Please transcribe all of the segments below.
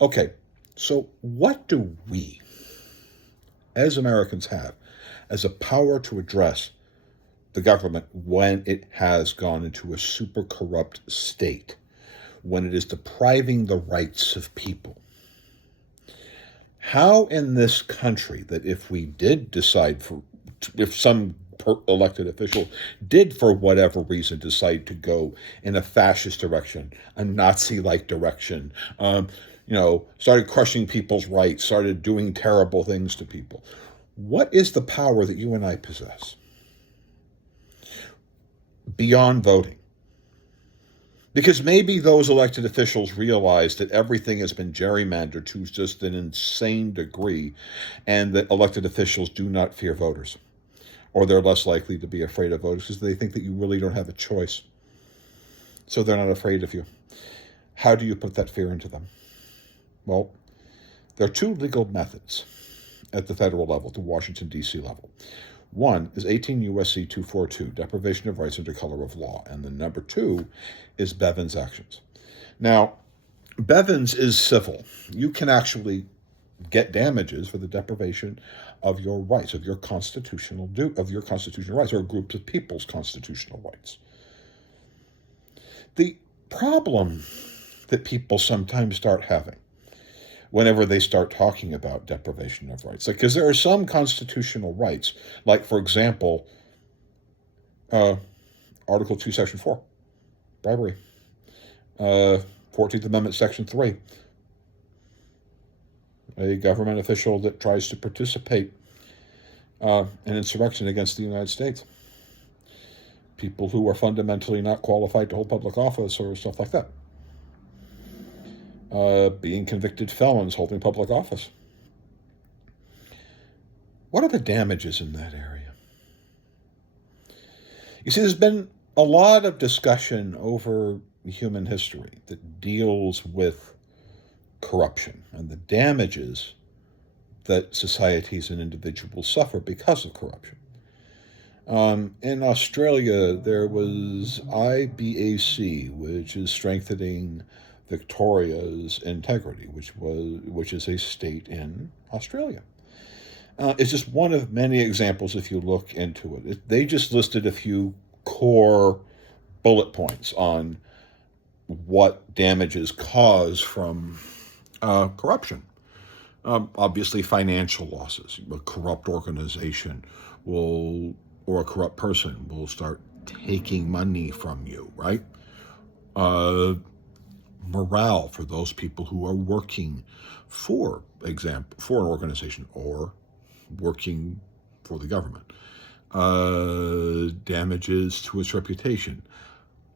Okay, so what do we, as Americans, have as a power to address the government when it has gone into a super corrupt state, when it is depriving the rights of people? How in this country, that if we did decide for, if some elected official did for whatever reason decide to go in a fascist direction, a Nazi-like direction, started crushing people's rights, started doing terrible things to people, what is the power that you and I possess beyond voting? Because maybe those elected officials realize that everything has been gerrymandered to just an insane degree, and that elected officials do not fear voters, or they're less likely to be afraid of voters because they think that you really don't have a choice. So they're not afraid of you. How do you put that fear into them? Well, there are two legal methods at the federal level, the Washington, D.C. level. One is 18 U.S.C. 242, deprivation of rights under color of law. And the number two is Bevins actions. Now, Bevins is civil. You can actually get damages for the deprivation of your rights, of your constitutional rights, or groups of people's constitutional rights. The problem that people sometimes start having whenever they start talking about deprivation of rights, because there are some constitutional rights, like, for example, Article 2, Section 4, bribery, 14th Amendment, Section 3, a government official that tries to participate in insurrection against the United States, people who are fundamentally not qualified to hold public office or stuff like that. Being convicted felons holding public office. What are the damages in that area? You see, there's been a lot of discussion over human history that deals with corruption and the damages that societies and individuals suffer because of corruption. In Australia, there was IBAC, which is strengthening Victoria's integrity, which is a state in Australia. It's just one of many examples if you look into it. They just listed a few core bullet points on what damages cause from corruption. Obviously, financial losses. A corrupt organization or a corrupt person will start taking money from you, right? Morale for those people who are working for an organization or working for the government. Damages to its reputation.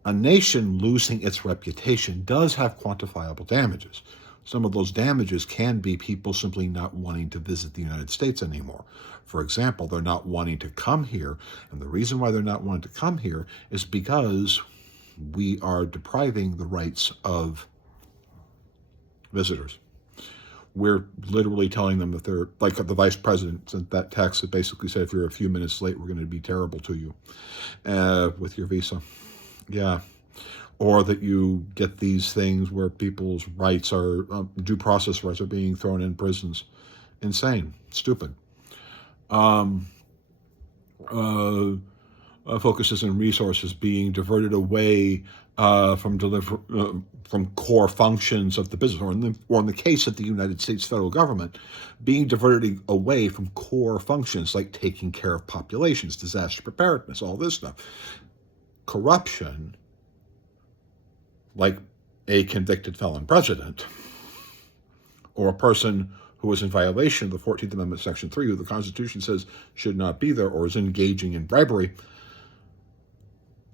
A nation losing its reputation does have quantifiable damages. Some of those damages can be people simply not wanting to visit the United States anymore. For example, they're not wanting to come here, and the reason why they're not wanting to come here is because we are depriving the rights of visitors. We're literally telling them that they're, like the vice president sent that text that basically said, if you're a few minutes late, we're going to be terrible to you with your visa. Yeah. Or that you get these things where people's rights are, due process rights are being thrown in prisons. Insane. Stupid. Focuses and resources being diverted away from core functions of the business, or in the case of the United States federal government, being diverted away from core functions like taking care of populations, disaster preparedness, all this stuff. Corruption, like a convicted felon president, or a person who is in violation of the 14th Amendment, Section 3, who the Constitution says should not be there, or is engaging in bribery,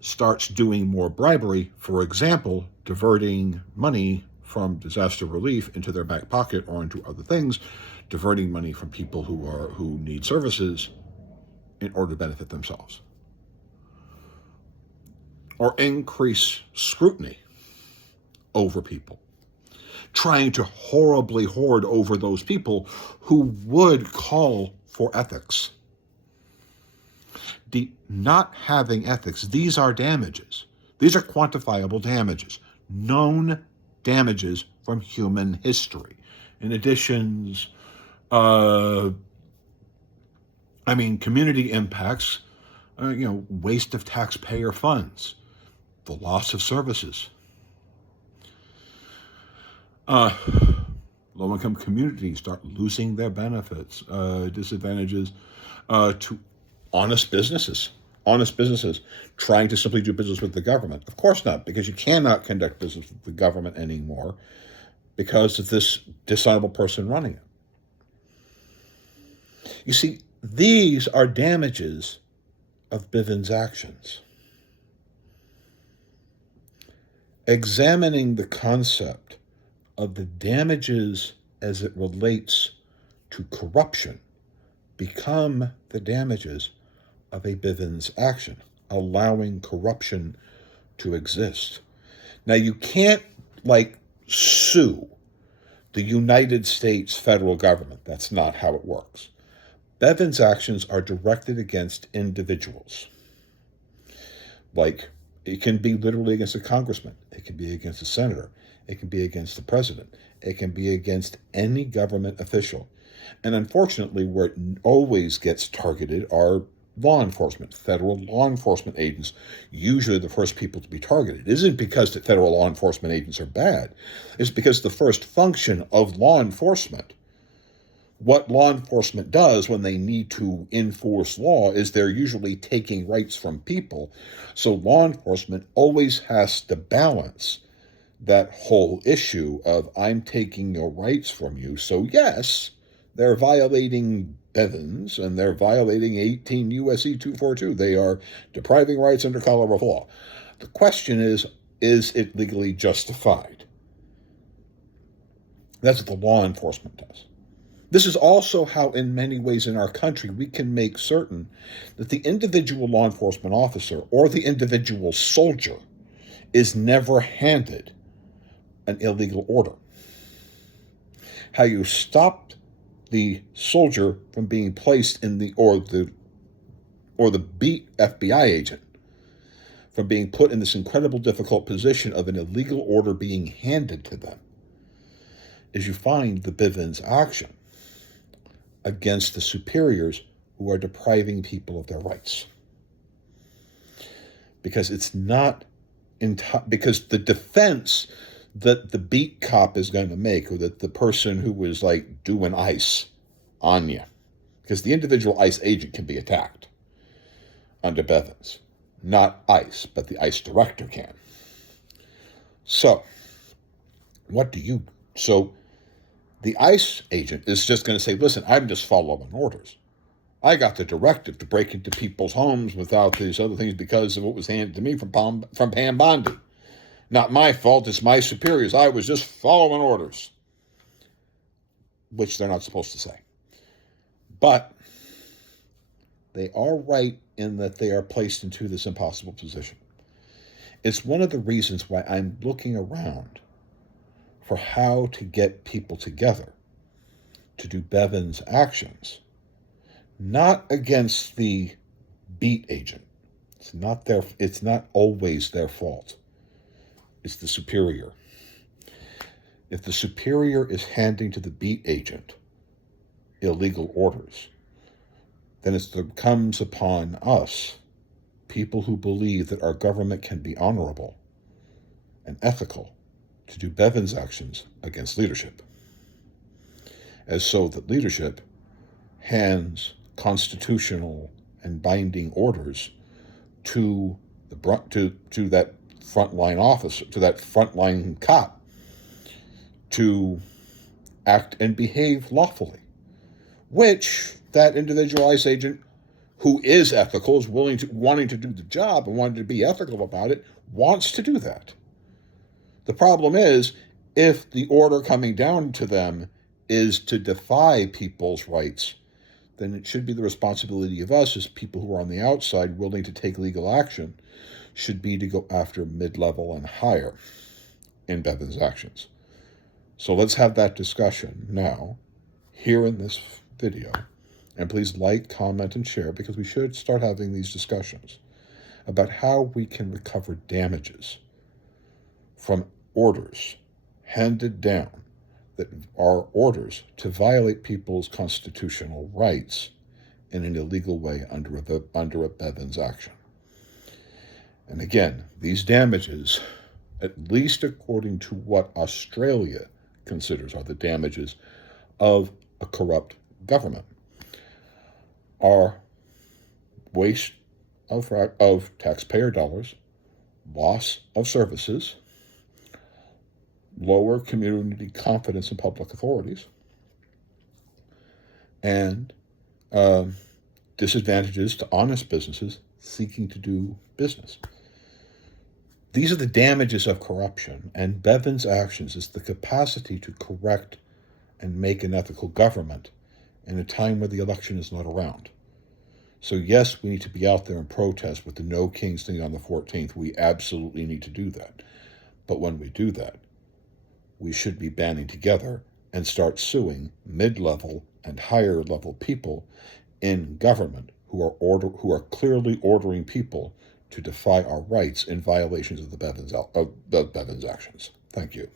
starts doing more bribery, for example, diverting money from disaster relief into their back pocket or into other things, diverting money from people who need services in order to benefit themselves. Or increase scrutiny over people, trying to horribly hoard over those people who would call for ethics. Not having ethics, these are damages. These are quantifiable damages, known damages from human history. In addition, uh, community impacts, waste of taxpayer funds, the loss of services. Low-income communities start losing their benefits, disadvantages to honest businesses. Honest businesses trying to simply do business with the government. Of course not, because you cannot conduct business with the government anymore because of this dishonorable person running it. You see, these are damages of Bivens' actions. Examining the concept of the damages as it relates to corruption become the damages of a Bivens action, allowing corruption to exist. Now, you can't, sue the United States federal government. That's not how it works. Bivens actions are directed against individuals. It can be literally against a congressman. It can be against a senator. It can be against the president. It can be against any government official. And unfortunately, where it always gets targeted are law enforcement, federal law enforcement agents, usually the first people to be targeted. It isn't because the federal law enforcement agents are bad. It's because the first function of law enforcement, what law enforcement does when they need to enforce law, is they're usually taking rights from people. So law enforcement always has to balance that whole issue of I'm taking your rights from you. So yes, they're violating Bivens and they're violating 18 U.S.C. 242. They are depriving rights under color of law. The question is it legally justified? That's what the law enforcement does. This is also how, in many ways in our country, we can make certain that the individual law enforcement officer or the individual soldier is never handed an illegal order. How you stop the soldier from being placed in or the beat FBI agent from being put in this incredible difficult position of an illegal order being handed to them is you find the Bivens action against the superiors who are depriving people of their rights. Because it's not because the defense that the beat cop is going to make, or that the person who was doing ICE on you, because the individual ICE agent can be attacked under Bivens. Not ICE, but the ICE director can. So the ICE agent is just going to say, listen, I'm just following orders. I got the directive to break into people's homes without these other things because of what was handed to me from Pam Bondi. Not my fault, it's my superiors. I was just following orders. Which they're not supposed to say. But they are right in that they are placed into this impossible position. It's one of the reasons why I'm looking around for how to get people together to do Bivens actions, not against the beat agent. It's not always their fault. It's the superior. If the superior is handing to the beat agent illegal orders, then it comes upon us, people who believe that our government can be honorable and ethical, to do Bivens actions against leadership. As so that leadership hands constitutional and binding orders to that frontline officer, to that frontline cop, to act and behave lawfully, which that individual ICE agent who is ethical, is wanting to do the job and wanting to be ethical about it, wants to do that. The problem is, if the order coming down to them is to defy people's rights, then it should be the responsibility of us as people who are on the outside willing to take legal action, should be to go after mid-level and higher in Bivens actions. So let's have that discussion now, here in this video. And please like, comment, and share, because we should start having these discussions about how we can recover damages from orders handed down that are orders to violate people's constitutional rights in an illegal way under a Bevins action. And again, these damages, at least according to what Australia considers are the damages of a corrupt government, are waste of taxpayer dollars, loss of services, lower community confidence in public authorities, and disadvantages to honest businesses seeking to do business. These are the damages of corruption, and Bevins' actions is the capacity to correct and make an ethical government in a time where the election is not around. So yes, we need to be out there and protest with the No Kings thing on the 14th. We absolutely need to do that. But when we do that, we should be banding together and start suing mid-level and higher-level people in government who are clearly ordering people to defy our rights in violations of the Bevins actions. Thank you.